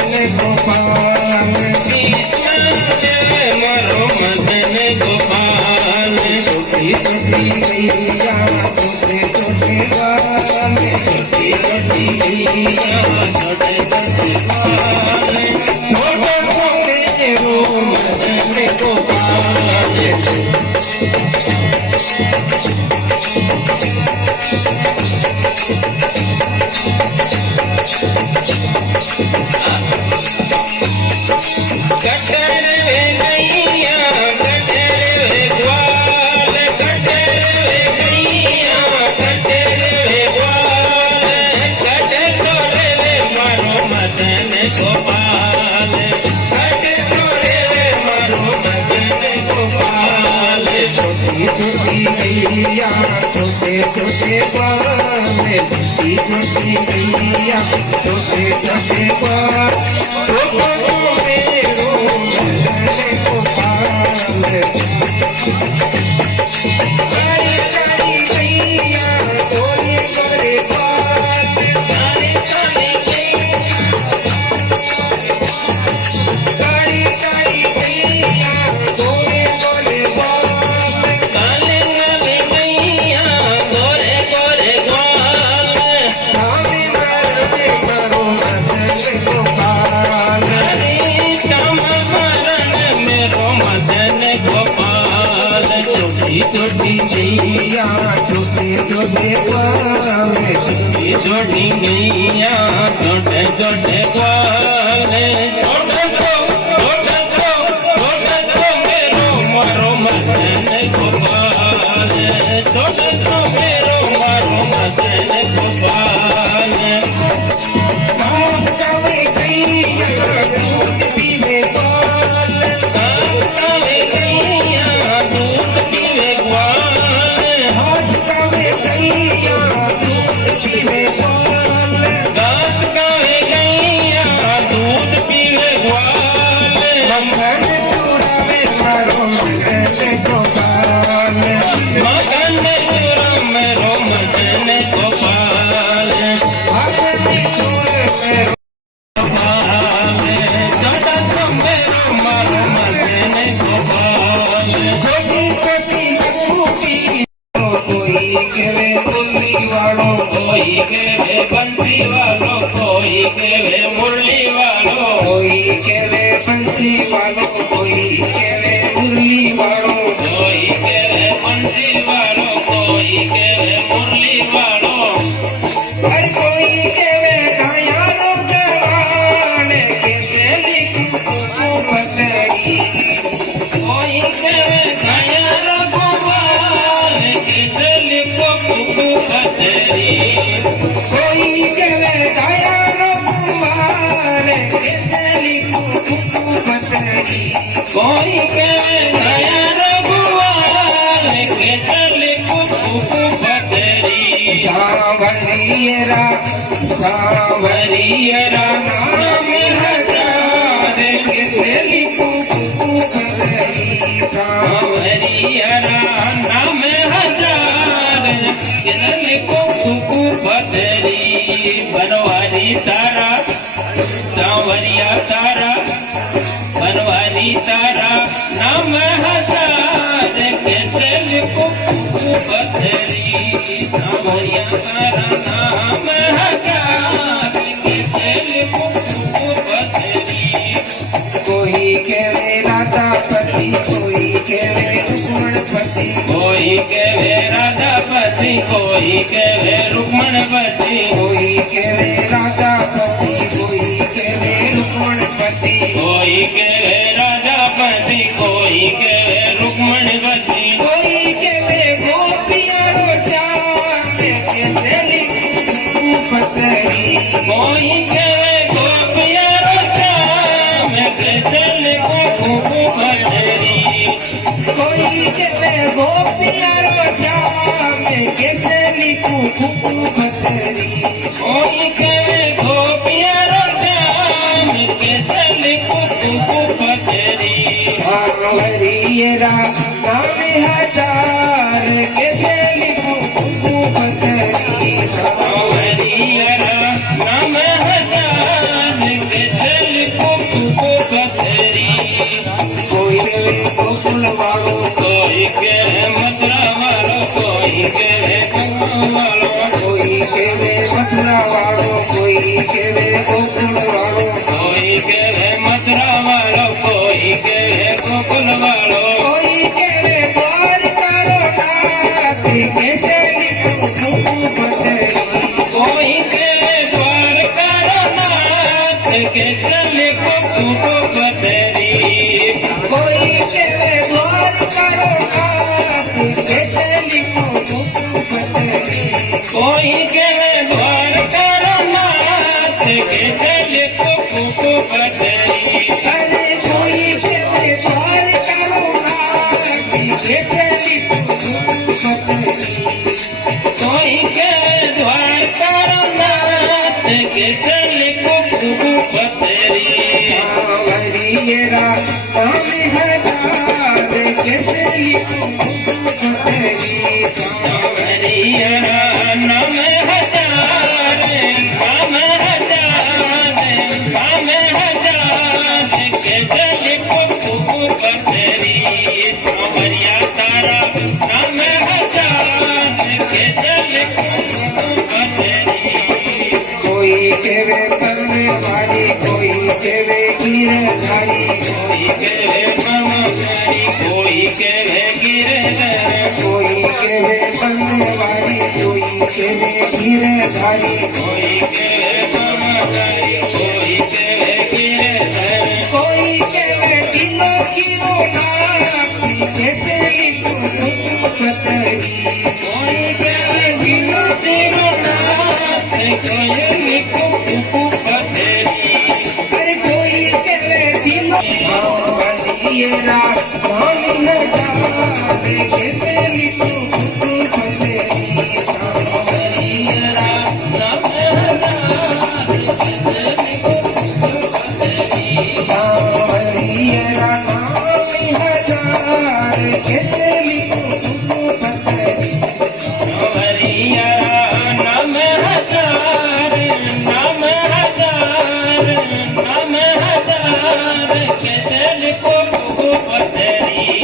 गोपाल मारो मदन गोपाल छोटी छोटी गैया छोटे छोटे बाल छोटी छोटी गैया छोटे छोटे बाल छोटे छोटे रो मदन गोपाल छोटे छोटे बाल छोटी छोटी गैया छोटे छोटे बाल मेरो मदन गोपाल काली काली गैया गोरे गोरे बाल काली काली गैया गोरे गोरे बाल छोटी गैया छोटे छोटे ग्वाल छोटी गैया छोटे छोटे ग्वाल मेरो मारो मदन गोपाल छोटे तो मेरो मारो मदन गोपाल कोई केवे बंसी वालो कोई केवे मुरली वालो कोई केवे बंसी वालो कोई केवे मुरली वालो कोई केवे बंसी वालो कोई केवे मुरली वालो हर कोई केवे गायारो गवाने कैसे लिखूं पतरी कोई केवे गायारो गवाने कैसे लिखूं पतरी कोई केवे गायारो गवाने कैसे लिखूं पतरी कोई केवे गायारो गवाने कैसे लिखूं पतरी सावरियरा सावरियरा नाम हजार कैसे लिखूं पतरी सावरियरा नाम हजार कैसे लिखूं पतरी बनवारी तारा सावरिया तारा बनवारी तारा नाम हजार कैसे लिखूं पतरी सावरिया तारा नाम हजार कैसे लिखूं पतरी कोई केवे राधापति कोई केवे रुक्मणपति कोई केवे राधापति कोई केवे रुक्मणपति कोई केवे राधापति कोई केवे रुक्मणपति कोई केवे राधापति कोई केवे रुक्मणपति कोई केवे गोपियारो श्याम कैसे लिखूं पतरी कोई केवे गोपियारो श्याम कैसे लिखूं पतरी कोई केवे गोपियारो श्याम कैसे लिखूं पतरी कोई केवे गोपियारो श्याम कैसे लिखूं पतरी सावरियरा नाम हजार कैसे लिखूं पतरी सावरियरा नाम हजार कैसे કોઈ કેવે ગોકુળ વાળો, કોઈ કહેવે મથુરા વાળો, કોઈ કહેવે ગોકુળ વાળો, કોઈ કેવે દ્વારકાનો નાથ, કેસરી કુમકુમ પતરી. કોઈ કહેવે દ્વારકાનો નાથ, કે ચલે કુકુ પથરી. કોઈ કેવે દ્વારકાનો નાથ, કેસરી કુમકુમ પતરી. કોઈ કહેવે દ્વારકાનો નાથ, કે ચલે કુકુ પથરી. અરે કોઈ કેવે દ્વારકાનો નાથ, કેસરી કુમકુમ પતરી. કોઈ કહેવે દ્વારકાનો નાથ, કે ચલે કુકુ પથરી. સાવરિયેરા નામ હજાર, કેસરી કુમકુમ પતરી. સાવરિયાના નામ હજાર, નામ હજાર, નામ હજાર, કે ચલે કુકુ પથરી. સાવરિયા તારા નામ હજાર, કે ચલે કુકુ પથરી. કોઈ કેવે પરમેવારી, કોઈ કેવે ગીરધારી, કોઈ કહેવે મમકારી, કોઈ કહેવે ગિરધર, કોઈ કેવે પરમેવારી, કોઈ કેવે ગીરધારી, કોઈ કહેવે મમકારી, કોઈ કહેવે ગિરધર, કોઈ કેવે કિલો કિલો નાખી, કેસરી કુમકુમ પતરી. કોઈ કહેવે ગિરધરનો નાથ, કોઈ કુકુ પથરી. અરે કોઈ કેવે કિલો સાવરિયેરા નામ હજાર, કેસરી કુમકુમ પતરી. સાવરિયાના નામ હજાર, કે ચલે કુકુ પથરી. સાવરિયેરા નામ હજાર, કેસરી કુમકુમ પતરી. સાવરિયાના નામ હજાર, નામ હજાર, નામ હજાર, કે ચલે કુકુ પથરી.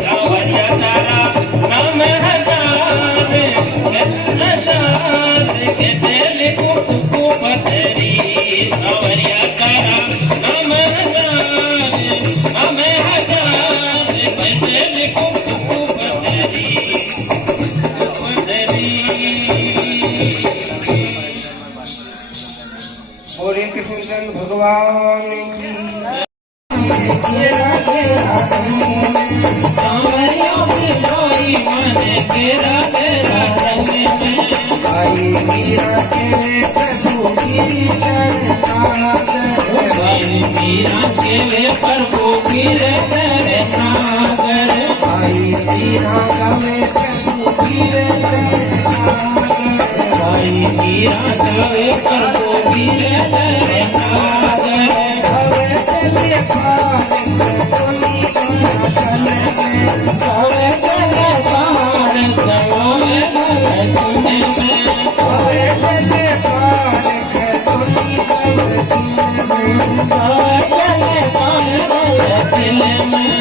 સાવરિયા તારા નામ હજાર, કે ચલે કુકુ પથરી. સાવરિયા તારા નામ હજાર, નામ હજાર, કે ચલે કુકુ પથરી. और एक सुंदर भगवान की राधे राधे सावरियों की जोई मन तेरा तेरा रंग में. आई मीरा के प्रभु गिरी सरकार, भाई मीरा के वे प्रभु गिर तेरे नागर. आई मीरा गवे प्रभु गिरी सरकार, भाई मीरा जावे प्रभु गिर तेरे नागर. हवे चले पार कोनी कोना चले, जावे चले पार जगोवे भले सुने में. हवे चले पार कोनी कोना चले, जावे चले पार भले दिल में.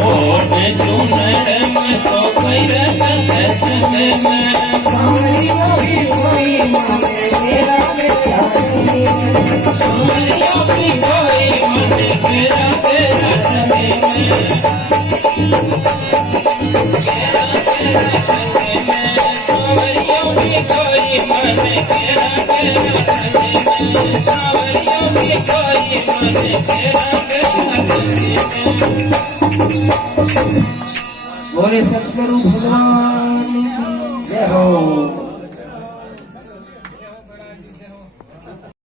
ओढ़ चूनड़ में तो कोई रसत सत में. सावरियों की कोई मन तेरा तेरा रंग में. तेरा तेरा रंग में. सावरियों की कोई मन तेरा तेरा रंग में. सावरियों की कोई मन तेरा तेरा रंग में. बोले सतगुरु भगवान की जय हो।